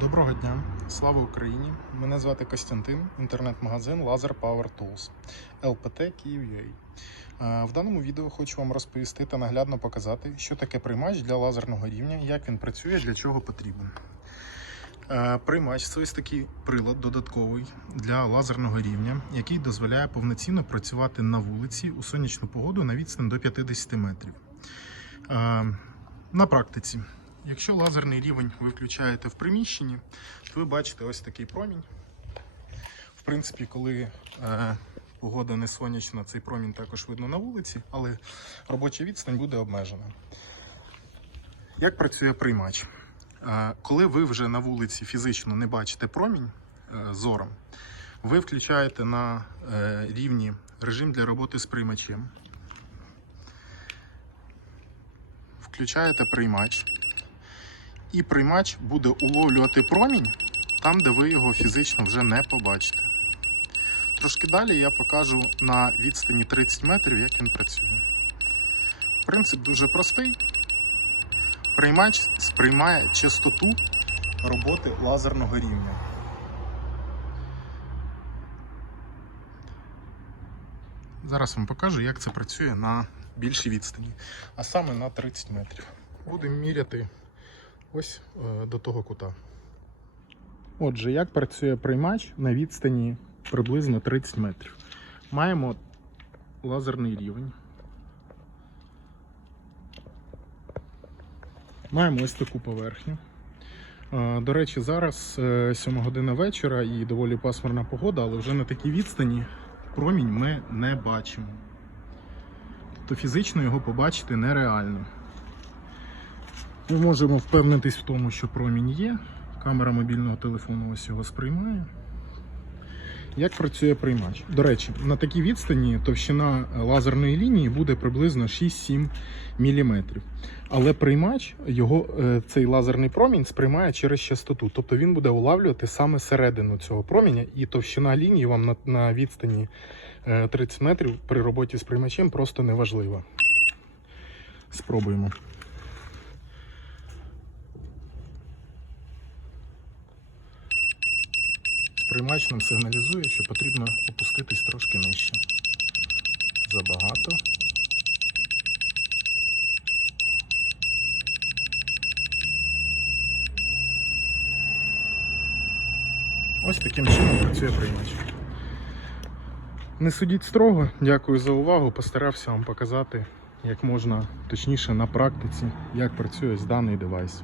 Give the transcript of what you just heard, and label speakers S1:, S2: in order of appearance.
S1: Доброго дня, слава Україні! Мене звати Костянтин, інтернет-магазин Laser Power Tools LPT Київ.UA. Е, В даному відео хочу вам розповісти та наглядно показати, що таке приймач для лазерного рівня, як він працює, для чого потрібен. Е, Приймач це ось такий прилад додатковий для лазерного рівня, який дозволяє повноцінно працювати на вулиці у сонячну погоду на відстань до 50 метрів. Е, На практиці. Якщо лазерний рівень ви включаєте в приміщенні, то ви бачите ось такий промінь. В принципі, коли е, погода не сонячна, цей промінь також видно на вулиці, але робоча відстань буде обмежена. Як працює приймач? Е, коли ви вже на вулиці фізично не бачите промінь е, зором, ви включаєте на е, рівні режим для роботи з приймачем. Включаєте приймач і приймач буде уловлювати промінь там, де ви його фізично вже не побачите. Трошки далі я покажу на відстані 30 метрів, як він працює. Принцип дуже простий. Приймач сприймає частоту роботи лазерного рівня. Зараз вам покажу, як це працює на більшій відстані, а саме на 30 метрів. Будемо міряти ось е, до того кута. Отже, як працює приймач на відстані приблизно 30 метрів. Маємо лазерний рівень. Маємо ось таку поверхню. Е, До речі, зараз е, 7 година вечора і доволі пасмурна погода, але вже на такій відстані промінь ми не бачимо. Тобто фізично його побачити нереально. Ми можемо впевнитись в тому, що промінь є. Камера мобільного телефону ось його сприймає. Як працює приймач? До речі, на такій відстані товщина лазерної лінії буде приблизно 6-7 мм. Але приймач, його, е, цей лазерний промінь сприймає через частоту. Тобто він буде улавлювати саме середину цього проміня, і товщина лінії вам на, на відстані е, 30 метрів при роботі з приймачем просто не важлива. Спробуємо. Приймач нам сигналізує, що потрібно опуститись трошки нижче. Забагато. Ось таким чином працює приймач. Не судіть строго, дякую за увагу. Постарався вам показати як можна точніше на практиці, як працює даний девайс.